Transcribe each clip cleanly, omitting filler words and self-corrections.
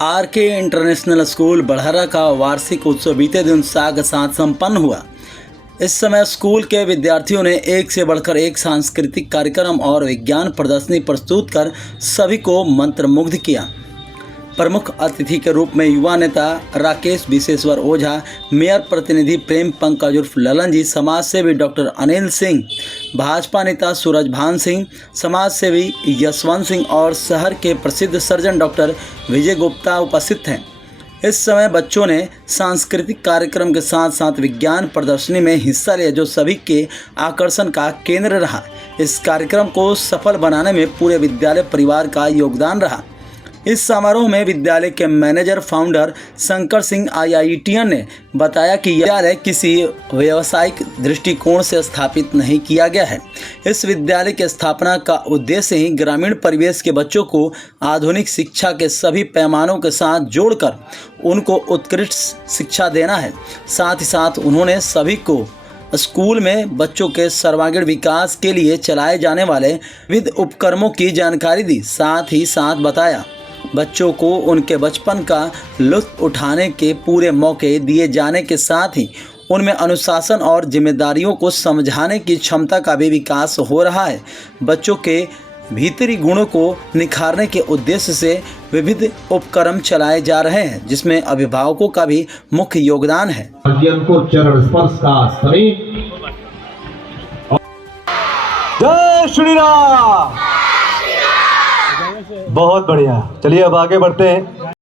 R K international school बढ़हरा का वार्षिक उत्सव बीते दिन उत्साह के साथ संपन्न हुआ। इस समय स्कूल के विद्यार्थियों ने एक से बढ़कर एक सांस्कृतिक कार्यक्रम और विज्ञान प्रदर्शनी प्रस्तुत कर सभी को मंत्रमुग्ध किया। प्रमुख अतिथि के रूप में युवा नेता राकेश विशेश्वर ओझा, मेयर प्रतिनिधि प्रेम पंकज उर्फ ललन जी, समाज सेवी डॉक्टर अनिल सिंह, भाजपा नेता सूरजभान सिंह, समाज सेवी यशवंत सिंह और शहर के प्रसिद्ध सर्जन डॉक्टर विजय गुप्ता उपस्थित हैं। इस समय बच्चों ने सांस्कृतिक कार्यक्रम के साथ साथ विज्ञान प्रदर्शनी में हिस्सा लिया, जो सभी के आकर्षण का केंद्र रहा। इस कार्यक्रम को सफल बनाने में पूरे विद्यालय परिवार का योगदान रहा। इस समारोह में विद्यालय के manager founder Shankar Singh IITian ने बताया कि यह विद्यालय किसी व्यावसायिक दृष्टिकोण से स्थापित नहीं किया गया है। इस विद्यालय की स्थापना का उद्देश्य ही ग्रामीण परिवेश के बच्चों को आधुनिक शिक्षा के सभी पैमानों के साथ जोड़कर उनको उत्कृष्ट शिक्षा देना है। साथ ही साथ उन्होंने सभी को स्कूल में बच्चों के सर्वांगीण विकास के लिए चलाए जाने वाले विविध उपक्रमों की जानकारी दी। साथ ही साथ बताया बच्चों को उनके बचपन का लुत्फ उठाने के पूरे मौके दिए जाने के साथ ही उनमें अनुशासन और जिम्मेदारियों को समझाने की क्षमता का भी विकास हो रहा है। बच्चों के भीतरी गुणों को निखारने के उद्देश्य से विविध उपक्रम चलाए जा रहे हैं, जिसमें अभिभावकों का भी मुख्य योगदान है। को चरण स्पर्श का जय श्री राम। बहुत बढ़िया, चलिए अब आगे बढ़ते हैं।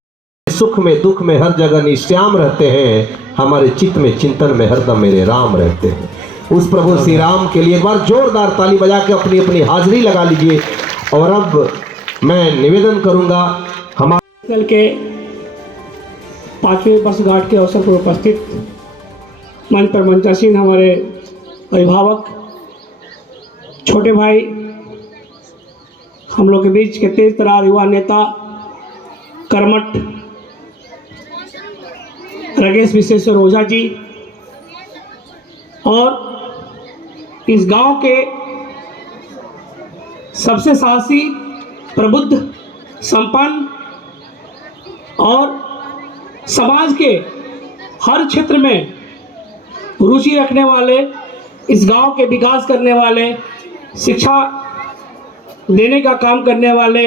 सुख में दुख में हर जगह निश्याम रहते हैं, हमारे चित्त में चिंतन में हरदम मेरे राम रहते हैं। उस प्रभु श्री राम के लिए एक बार जोरदार ताली बजा के अपनी अपनी हाजिरी लगा लीजिए। और अब मैं निवेदन करूंगा हमारे के 5वें वर्षगांठ के अवसर पर उपस्थित मंच पर मंचासीन हमारे अभिभावक, छोटे भाई, हम लोग के बीच के तेज तरार युवा नेता कर्मठ राकेश विशेश्वर ओझा जी, और इस गांव के सबसे साहसी, प्रबुद्ध, संपन्न और समाज के हर क्षेत्र में रुचि रखने वाले, इस गांव के विकास करने वाले, शिक्षा देने का काम करने वाले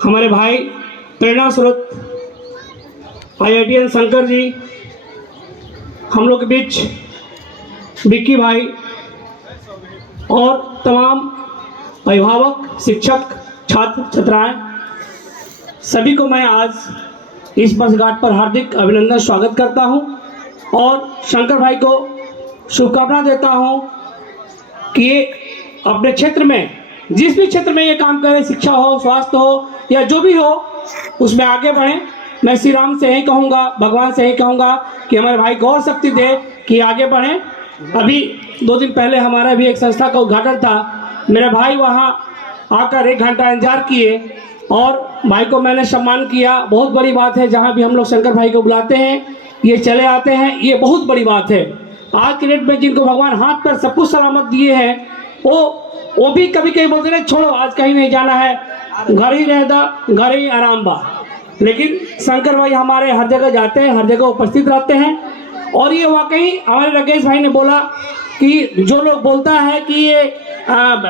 हमारे भाई प्रेरणा स्रोत IITian शंकर जी, हम लोग के बीच विक्की भाई और तमाम अभिभावक, शिक्षक, छात्र छात्राएं, सभी को मैं आज इस वर्षगांठ पर हार्दिक अभिनंदन स्वागत करता हूं और शंकर भाई को शुभकामना देता हूं कि ये अपने क्षेत्र में, जिस भी क्षेत्र में ये काम करें, शिक्षा हो, स्वास्थ्य हो या जो भी हो, उसमें आगे बढ़ें। मैं श्री राम से यही कहूँगा, भगवान से यही कहूँगा कि हमारे भाई को और शक्ति दे कि आगे बढ़ें। अभी 2 दिन पहले हमारा भी एक संस्था का उद्घाटन था। मेरे भाई वहाँ आकर 1 घंटा इंतजार किए और भाई को मैंने सम्मान किया। बहुत बड़ी बात है, जहाँ भी हम लोग शंकर भाई को बुलाते हैं ये चले आते हैं, ये बहुत बड़ी बात है। आज के डेट में जिनको भगवान हाथ पर सब कुछ सलामत दिए हैं, वो भी कभी कभी बोलते नहीं, छोड़ो आज कहीं नहीं जाना है, घर ही रहता, घर ही आराम बा। लेकिन शंकर भाई हमारे हर जगह जाते हैं, हर जगह उपस्थित रहते हैं। और ये वाकई हमारे राकेश भाई ने बोला कि जो लोग बोलता है कि ये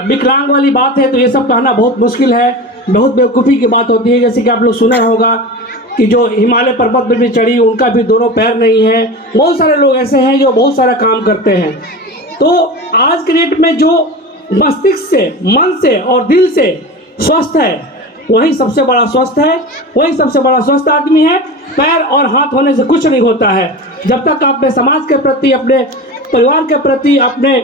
विकलांग वाली बात है, तो ये सब कहना बहुत मुश्किल है, बहुत बेवकूफ़ी की बात होती है। जैसे कि आप लोग सुना होगा कि जो हिमालय पर्वत पर भी चढ़ी, उनका भी दोनों पैर नहीं है। बहुत सारे लोग ऐसे हैं जो बहुत सारा काम करते हैं। तो आज के डेट में जो मस्तिष्क से, मन से और दिल से स्वस्थ है, वही सबसे बड़ा स्वस्थ है, वही सबसे बड़ा स्वस्थ आदमी है। पैर और हाथ होने से कुछ नहीं होता है। जब तक आप में समाज के प्रति, अपने परिवार के प्रति, अपने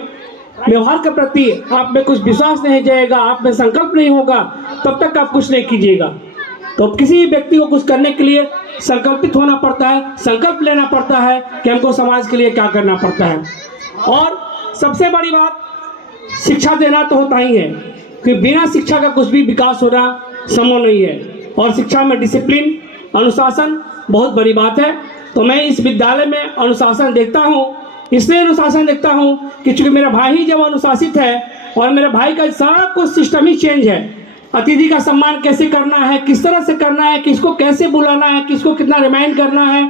व्यवहार के प्रति आप में कुछ विश्वास नहीं जाएगा, आप में संकल्प नहीं होगा, तब तक आप कुछ नहीं कीजिएगा। तो किसी व्यक्ति को कुछ करने के लिए संकल्पित होना पड़ता है, संकल्प लेना पड़ता है कि हमको समाज के लिए क्या करना पड़ता है। और सबसे बड़ी बात, शिक्षा देना तो होता ही है कि बिना शिक्षा का कुछ भी विकास होना संभव नहीं है। और शिक्षा में डिसिप्लिन, अनुशासन बहुत बड़ी बात है। तो मैं इस विद्यालय में अनुशासन देखता हूँ, इसलिए अनुशासन देखता हूँ कि चूँकि मेरा भाई ही जब अनुशासित है और मेरे भाई का सारा कुछ सिस्टम ही चेंज है, अतिथि का सम्मान कैसे करना है, किस तरह से करना है, किसको कैसे बुलाना है, किसको कितना रिमाइंड करना है,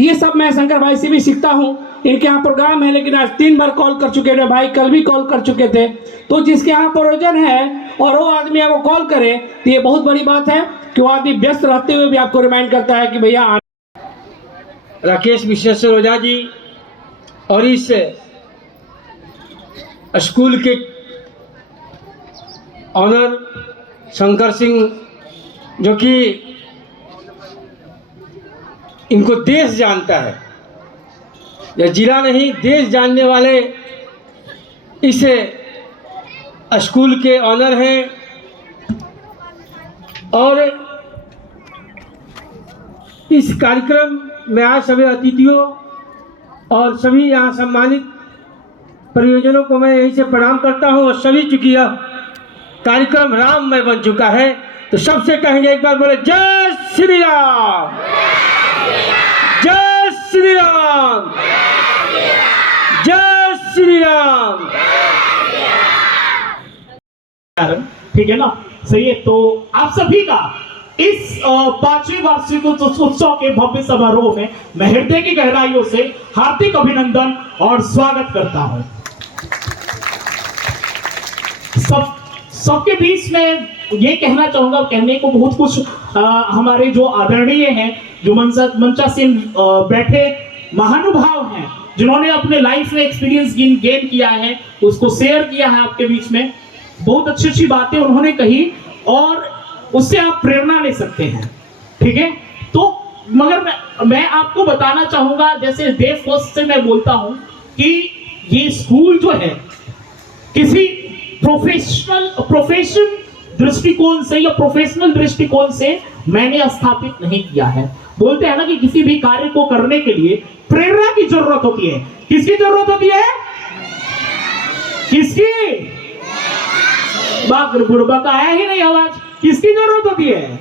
ये सब मैं शंकर भाई से भी सीखता हूँ। इनके यहाँ प्रोग्राम है, लेकिन आज 3 बार कॉल कर चुके थे भाई, कल भी कॉल कर चुके थे। तो जिसके यहाँ प्रयोजन है और वो आदमी आपको कॉल करे तो ये बहुत बड़ी बात है कि वो आदमी व्यस्त रहते हुए भी आपको रिमाइंड करता है कि भैया। राकेश विश्वेश्वर ओझा जी और इस स्कूल के ऑनर शंकर सिंह, जो कि इनको देश जानता है, या जिला नहीं देश जानने वाले इस स्कूल के ऑनर हैं। और इस कार्यक्रम में आज सभी अतिथियों और सभी यहाँ सम्मानित परियोजनों को मैं यहीं से प्रणाम करता हूँ। और सभी, चूंकि यह कार्यक्रम राममय बन चुका है, तो सबसे कहेंगे एक बार बोले जय श्री राम, जय श्री राम, जय श्री राम। ठीक है ना, सही है। तो आप सभी का इस 5वीं वार्षिक उत्सव के भव्य समारोह में मैं हृदय की गहराइयों से हार्दिक अभिनंदन और स्वागत करता हूं। सबके बीच में ये कहना चाहूंगा, कहने को बहुत कुछ हमारे जो आदरणीय हैं, जो मंचासीन बैठे महानुभाव हैं, जिन्होंने अपने लाइफ में एक्सपीरियंस गेन किया है, उसको शेयर किया है आपके बीच में। बहुत अच्छी अच्छी बातें उन्होंने कही और उससे आप प्रेरणा ले सकते हैं। ठीक है, तो मगर मैं आपको बताना चाहूंगा, जैसे देव फर्स्ट से मैं बोलता हूं कि ये स्कूल जो है किसी प्रोफेशन दृष्टिकोण से या प्रोफेशनल दृष्टिकोण से मैंने स्थापित नहीं किया है। बोलते हैं ना कि किसी भी कार्य को करने के लिए प्रेरणा की जरूरत होती है। किसकी जरूरत होती है? किसकी? बुढ़बा का आया ही नहीं आवाज। किसकी जरूरत होती है?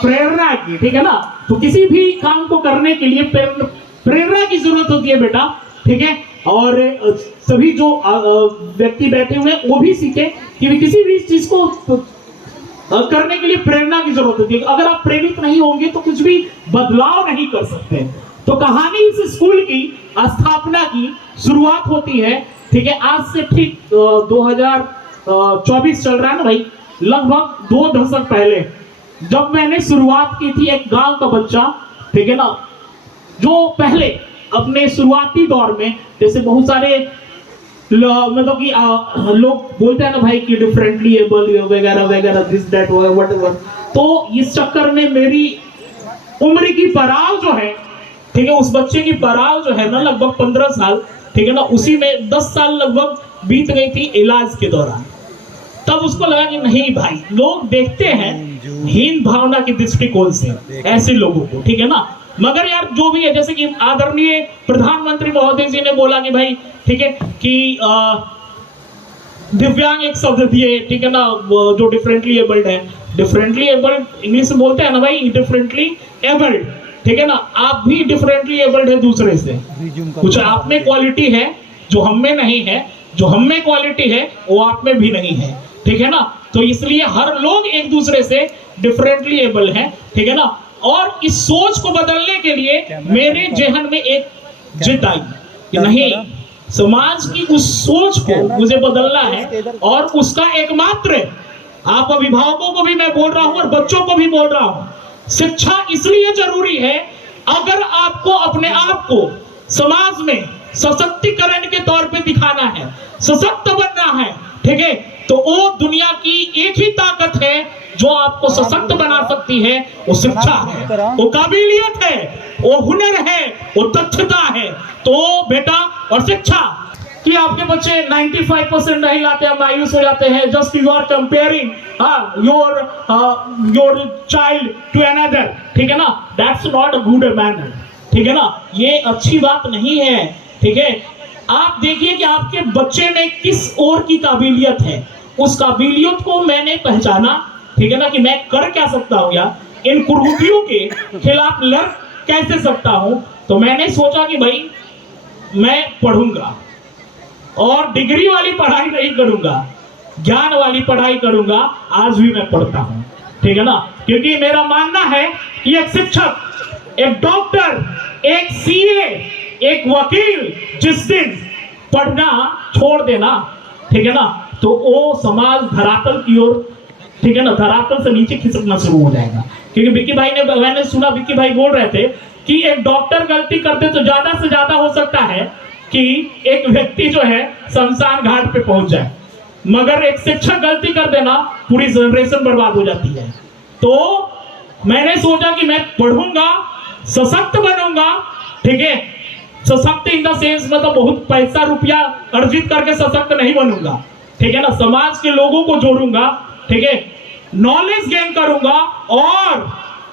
प्रेरणा की। ठीक है ना, तो किसी भी काम को करने के लिए प्रेरणा की जरूरत होती है बेटा। ठीक है, और सभी जो व्यक्ति बैठे हुए हैं वो भी सीखे कि किसी भी चीज को करने के लिए प्रेरणा की जरूरत होती है। अगर आप प्रेरित नहीं होंगे तो कुछ भी बदलाव नहीं कर सकते। तो कहानी इस स्कूल की स्थापना की शुरुआत होती है। ठीक है, आज से ठीक 2024 चल रहा है ना भाई, लगभग 2 दशक पहले जब मैंने शुरुआत की थी, एक गांव का बच्चा, ठीक है ना, जो पहले अपने शुरुआती दौर में जैसे बहुत सारे मतलब कि लोग बोलते हैं ना भाई कि डिफरेंटली एबल वगैरह वगैरह, दिस दैट व्हाटएवर, तो इस चक्कर में मेरी उम्र की पड़ाव जो है, ठीक है, उस बच्चे की पड़ाव जो है ना लगभग 15 साल, ठीक है ना, उसी में 10 साल लगभग बीत गई थी इलाज के दौरान। तब उसको लगा कि नहीं भाई, लोग देखते हैं हीन भावना के दृष्टिकोण से ऐसे लोगों को, ठीक है ना। मगर यार जो भी है, जैसे कि आदरणीय प्रधानमंत्री महोदय जी ने बोला कि भाई ठीक है कि दिव्यांग एक शब्द दिए, ठीक है ना, जो डिफरेंटली एबल्ड है, डिफरेंटली एबल्ड इंग्लिश में बोलते हैं ना भाई, डिफरेंटली एबल्ड, ठीक है ना। आप भी डिफरेंटली एबल्ड है दूसरे से, कुछ आप में क्वालिटी है जो हम में नहीं है, जो हम में क्वालिटी है वो आप में भी नहीं है, ठीक है ना। तो इसलिए हर लोग एक दूसरे से डिफरेंटली एबल है, ठीक है ना। और इस सोच को बदलने के लिए मेरे जहन में एक जिद आई कि नहीं, समाज की उस सोच को मुझे बदलना है। और उसका एकमात्र, आप अभिभावकों को भी मैं बोल रहा हूं और बच्चों को भी बोल रहा हूं, शिक्षा इसलिए जरूरी है, अगर आपको अपने आप को समाज में सशक्तिकरण के तौर पे दिखाना है, सशक्त बनना है, ठीक है, तो वो दुनिया की एक ही ताकत है जो आपको सशक्त बना सकती है, वो शिक्षा है, वो काबिलियत है, वो हुनर है, वो दक्षता है। तो बेटा, और शिक्षा कि आपके बच्चे 95% नहीं लाते हैं, मायूस हो जाते हैं, just you are comparing your child to another, ठीक है ना, that's not a good manner, ठीक है ना, ये अच्छी बात नहीं है, ठीक है। आप देखिए कि आपके बच्चे में किस ओर की काबिलियत है, उस काबिलियत को मैंने पहचाना, ठीक है ना, कि मैं कर क्या सकता हूं, या इन कुरीतियों के खिलाफ लड़ कैसे सकता हूं। तो मैंने सोचा कि भाई मैं पढ़ूंगा और डिग्री वाली पढ़ाई नहीं करूंगा, ज्ञान वाली पढ़ाई करूंगा, आज भी मैं पढ़ता हूं, ठीक है ना। क्योंकि मेरा मानना है कि एक शिक्षक, एक डॉक्टर, एक सीए, एक वकील जिस दिन पढ़ना छोड़ देना, ठीक है ना, तो वो समाज धरातल की ओर, ठीक है ना, धरातल से नीचे खिसकना शुरू हो जाएगा। क्योंकि विक्की भाई ने, मैंने सुना विक्की भाई बोल रहे थे कि एक डॉक्टर गलती करते तो ज्यादा से ज्यादा हो सकता है कि एक व्यक्ति जो है शमशान घाट पे पहुंच जाए, मगर एक शिक्षक गलती कर देना पूरी जनरेशन बर्बाद हो जाती है। तो मैंने सोचा कि मैं पढ़ूंगा, सशक्त बनूंगा, ठीक है, सशक्त इन द सेंस मतलब बहुत पैसा रुपया अर्जित करके सशक्त नहीं बनूंगा, ठीक है ना, समाज के लोगों को जोड़ूंगा, ठीक है, नॉलेज गेन करूंगा और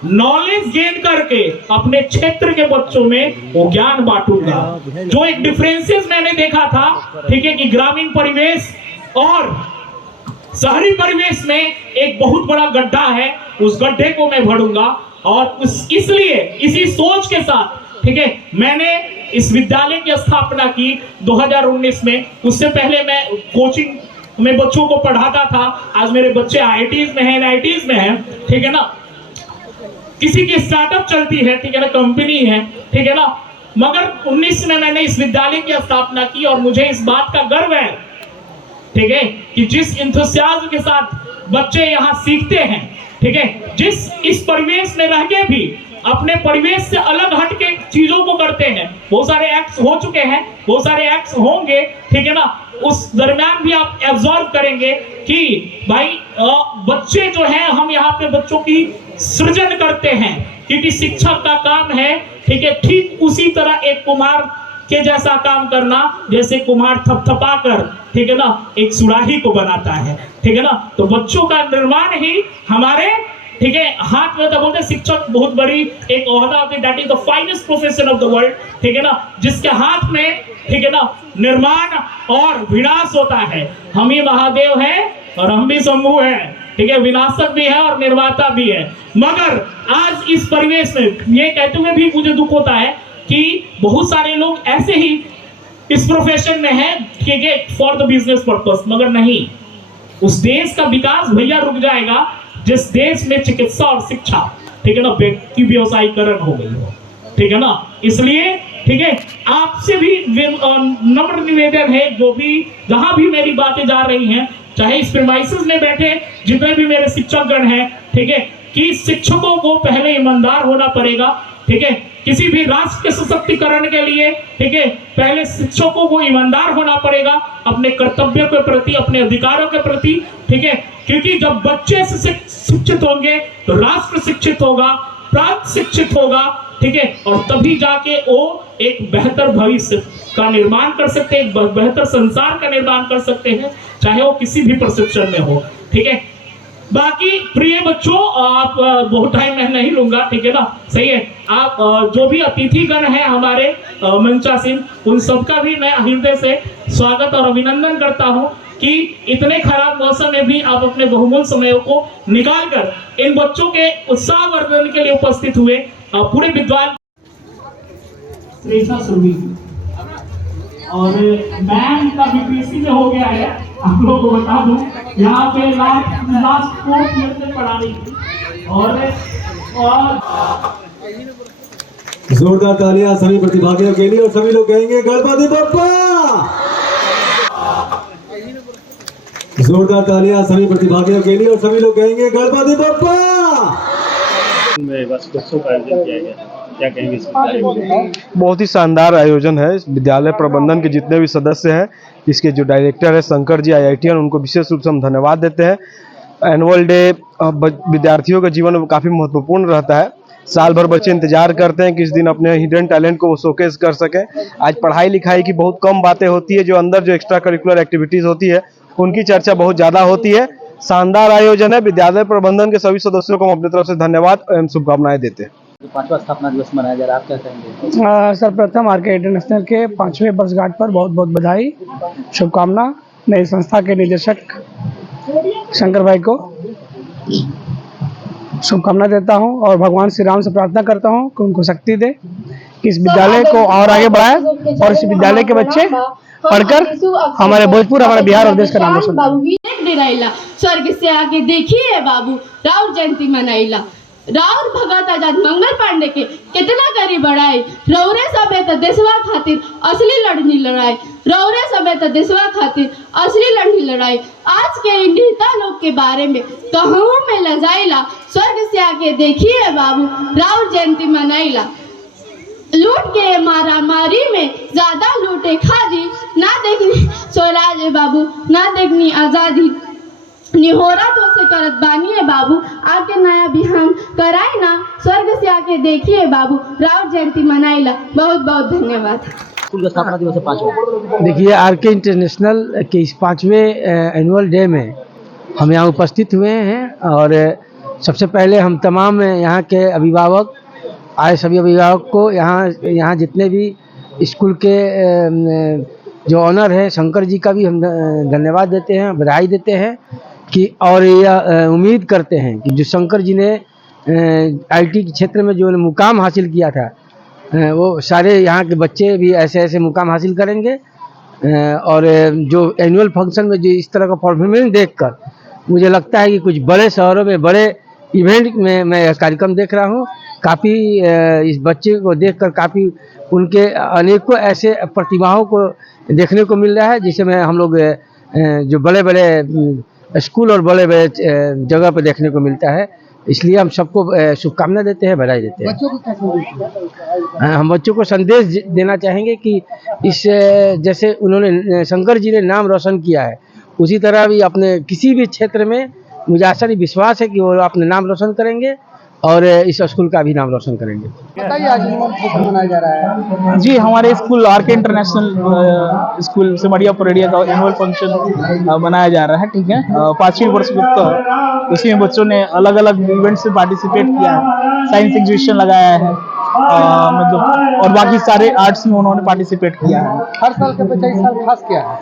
नॉलेज गेन करके अपने क्षेत्र के बच्चों में वो ज्ञान बांटूंगा। जो एक डिफरेंसेस मैंने देखा था, ठीक है, कि ग्रामीण परिवेश और शहरी परिवेश में एक बहुत बड़ा गड्ढा है, उस गड्ढे को मैं भरूंगा और इसलिए इसी सोच के साथ, ठीक है, मैंने इस विद्यालय की स्थापना की 2019 में। उससे पहले मैं कोचिंग में बच्चों को पढ़ाता था। आज मेरे बच्चे IITs में हैं, NITs में हैं, ठीक है ना, किसी की स्टार्टअप चलती है, ठीक है ना, कंपनी है, ठीक है ना, मगर 19 में मैंने इस विद्यालय की स्थापना की और मुझे इस बात का गर्व है, ठीक है, कि जिस इंथुसियाज्म के साथ बच्चे यहाँ सीखते हैं, ठीक है, जिस इस परिवेश में रह के भी अपने परिवेश से अलग हट के चीजों को करते हैं। बहुत सारे एक्ट्स हो चुके हैं, बहुत सारे एक्ट्स होंगे, ठीक है ना, उस दरमियान भी आप एब्जॉर्व करेंगे कि भाई बच्चे जो हैं, हम यहाँ पे बच्चों की सृजन करते हैं क्योंकि शिक्षक का काम है, ठीक है, ठीक उसी तरह एक कुम्हार के जैसा काम करना, जैसे कुम्हार थपथपा कर, ठीक है ना, एक सुराही को बनाता है, ठीक है ना। तो बच्चों का निर्माण ही हमारे, ठीक है, हाथ में बोलते शिक्षक बहुत बड़ी एक ओहदा होती है, that is the finest profession of the world, ठीक है ना, जिसके हाथ में, ठीक है ना, निर्माण और विनाश होता है। हम ही महादेव हैं और हम भी शंभू हैं, ठीक है, विनाशक भी है और निर्माता भी है। मगर आज इस परिवेश में ये कहते हुए भी मुझे दुख होता है कि बहुत सारे लोग ऐसे ही इस प्रोफेशन में हैं, ठीक है, फॉर द बिजनेस पर्पस, मगर नहीं, उस देश का विकास भैया रुक जाएगा जिस देश में चिकित्सा और शिक्षा, ठीक है ना, व्यक्ति व्यवसायीकरण हो गई हो, ठीक है ना। इसलिए, ठीक है, आपसे भी नम्र निवेदन है, जो भी जहां भी मेरी बातें जा रही हैं, चाहे इस प्रीमाइसेस में बैठे जितने भी मेरे शिक्षकगण हैं, ठीक है, कि शिक्षकों को पहले ईमानदार होना पड़ेगा, ठीक है, किसी भी राष्ट्र के सशक्तिकरण के लिए, ठीक है, पहले शिक्षकों को ईमानदार होना पड़ेगा अपने कर्तव्यों के प्रति, अपने अधिकारों के प्रति, ठीक है, क्योंकि जब बच्चे शिक्षित होंगे तो राष्ट्र शिक्षित होगा, प्रांत शिक्षित होगा, ठीक है, और तभी जाके वो एक बेहतर भविष्य का निर्माण कर सकते हैं, एक बेहतर संसार का निर्माण कर सकते हैं, चाहे वो किसी भी प्रशिक्षण में हो, ठीक है। बाकी प्रिय बच्चों, आप बहुत टाइम मैं नहीं लूंगा, ठीक है ना, सही है। आप जो भी अतिथिगण हैं हमारे मंचासीन, उन सबका भी मैं हृदय से स्वागत और अभिनंदन करता हूं कि इतने खराब मौसम में भी आप अपने बहुमूल्य समय को निकालकर इन बच्चों के उत्साहवर्धन के लिए उपस्थित हुए। पूरे विद्वान और मैम का बीपीएससी में हो गया है, आप लोगों को बता दूं, यहाँ पे लास्ट 4 ईयर से पढ़ा रही थी और जोरदार तालियां सभी प्रतिभागियों के लिए और सभी लोग कहेंगे गणपति बप्पा। जोरदार तालियां सभी प्रतिभागियों के लिए और सभी लोग कहेंगे गणपति बप्पा। बस बच्चों का आयोजन किया गया, क्या कहेंगे इस विद्यालय? बहुत ही शानदार आयोजन है। इस विद्यालय प्रबंधन के जितने भी सदस्य हैं, इसके जो डायरेक्टर है शंकर जी IITian, उनको विशेष रूप से हम धन्यवाद देते हैं। एनुअल डे विद्यार्थियों के जीवन में काफ़ी महत्वपूर्ण रहता है। साल भर बच्चे इंतजार करते हैं कि इस दिन अपने हिडन टैलेंट को वो शोकेस कर सकें। आज पढ़ाई लिखाई की बहुत कम बातें होती है, जो अंदर जो एक्स्ट्रा करिकुलर एक्टिविटीज़ होती है उनकी चर्चा बहुत ज़्यादा होती है। शानदार आयोजन है। विद्यालय प्रबंधन के सभी सदस्यों को हम अपनी तरफ से धन्यवाद एवं शुभकामनाएं देते हैं। 5वां स्थापना दिवस मनाया जा रहा है, आप क्या कहेंगे? सर्वप्रथम RK इंटरनेशनल के 5वें वर्षगांठ पर बहुत बहुत बधाई, शुभकामना। नई संस्था के निदेशक शंकर भाई को शुभकामना देता हूं और भगवान श्री राम से प्रार्थना करता हूं कि उनको शक्ति दे कि इस विद्यालय को और आगे बढ़ाए और इस विद्यालय के बच्चे पढ़कर हमारे भोजपुर, हमारे बिहार और देश का नाम रोशन बाबू विवेक डेराइला स्वर्ग से आके देखिए बाबू राउर जयंती मनाइला। राउर भगत आजाद मंगल पांडे के कितना करी बढ़ाई। रौरे सबे तो देशवा खातिर असली लड़नी लड़ाई। रौरे सबे तो देशवा खातिर असली लड़नी लड़ाई। आज के नेता लोग के बारे में कहूँ में लजाइला। स्वर्ग से आके देखिए बाबू राउर जयंती मनाइला। लूट के मारा मारी में ज्यादा लूटे खादी। ना देखनी स्वराज बाबू ना देखनी आजादी। निहोरा तो से करत बानी है बाबू आके नया बिहान कराई ना। स्वर्ग से आके देखिए बाबू राउर जयंती मनाइला। बहुत बहुत धन्यवाद। स्कूल का स्थापना दिवस है 5वां। देखिए आरके इंटरनेशनल के इस 5वें एनुअल डे में हम यहाँ उपस्थित हुए हैं और सबसे पहले हम तमाम यहाँ के अभिभावक आए सभी अभिभावक को यहाँ जितने भी स्कूल के जो ऑनर है शंकर जी का भी हम धन्यवाद देते हैं, बधाई देते हैं कि और यह उम्मीद करते हैं कि जो शंकर जी ने आईटी के क्षेत्र में जो मुकाम हासिल किया था वो सारे यहाँ के बच्चे भी ऐसे ऐसे मुकाम हासिल करेंगे। और जो एनुअल फंक्शन में जो इस तरह का परफॉर्मेंस देखकर मुझे लगता है कि कुछ बड़े शहरों में बड़े इवेंट में मैं यह कार्यक्रम देख रहा हूँ। काफ़ी इस बच्चे को देखकर काफ़ी उनके अनेकों ऐसे प्रतिभाओं को देखने को मिल रहा है जिसे मैं हम लोग जो बड़े बड़े स्कूल और बड़े बड़े जगह पर देखने को मिलता है। इसलिए हम सबको शुभकामना देते हैं, बधाई देते हैं। बच्चों को क्या संदेश? हम बच्चों को संदेश देना चाहेंगे कि इस जैसे उन्होंने शंकर जी ने नाम रोशन किया है उसी तरह भी अपने किसी भी क्षेत्र में मुझे आशा नहीं विश्वास है कि वो अपने नाम रोशन करेंगे और इस स्कूल का भी नाम रोशन करेंगे। बताइए आज एनुअल फंक्शन मनाया जा रहा है। जी, हमारे school RK international school Simaria Purdiya का एनुअल फंक्शन मनाया जा रहा है। ठीक है, 5वीं वर्षगांठ उसमें बच्चों ने अलग अलग इवेंट्स में पार्टिसिपेट किया है, साइंस एग्जीबिशन लगाया है मतलब और बाकी सारे आर्ट्स में उन्होंने पार्टिसिपेट किया है। हर साल के बच्चे इस साल खास क्या है?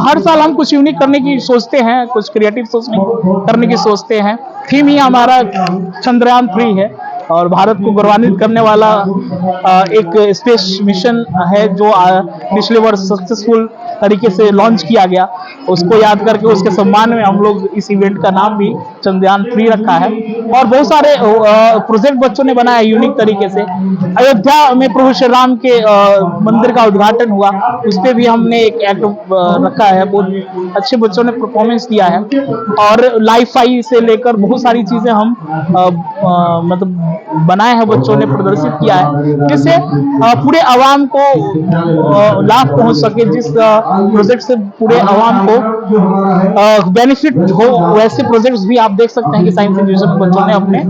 हर साल हम कुछ यूनिक करने की सोचते हैं, कुछ क्रिएटिव करने की सोचते हैं। थीम ही हमारा चंद्रयान 3 है और भारत को गौरवान्वित करने वाला एक स्पेस मिशन है जो पिछले वर्ष सक्सेसफुल तरीके से लॉन्च किया गया। उसको याद करके उसके सम्मान में हम लोग इस इवेंट का नाम भी चंद्रयान 3 रखा है। और बहुत सारे प्रोजेक्ट बच्चों ने बनाया यूनिक तरीके से। अयोध्या में प्रभु श्री राम के मंदिर का उद्घाटन हुआ, उस पर भी हमने एक एक्ट रखा है। बहुत अच्छे बच्चों ने परफॉर्मेंस दिया है और लाइफाई से लेकर बहुत सारी चीजें हम मतलब बनाए हैं, बच्चों ने प्रदर्शित किया है जिससे पूरे आवाम को लाभ पहुंच सके। जिस प्रोजेक्ट से पूरे आवाम को बेनिफिट हो वैसे प्रोजेक्ट्स भी आप देख सकते हैं कि साइंस एग्जीबिशन बच्चों ने अपने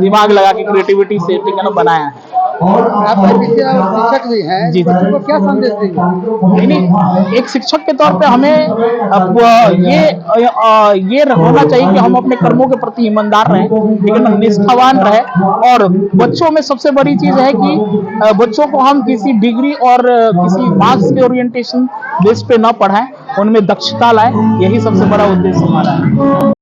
दिमाग लगा के क्रिएटिविटी से बनाया है। और आप शिक्षक भी हैं जी, तो क्या संदेश देंगे? नहीं, एक शिक्षक के तौर पे हमें अब ये होना चाहिए कि हम अपने कर्मों के प्रति ईमानदार रहें, लेकिन निष्ठावान रहें। और बच्चों में सबसे बड़ी चीज है कि बच्चों को हम किसी डिग्री और किसी मार्क्स के ओरिएंटेशन बेस पे न पढ़ाएं, उनमें दक्षता लाएं। यही सबसे बड़ा उद्देश्य हमारा है।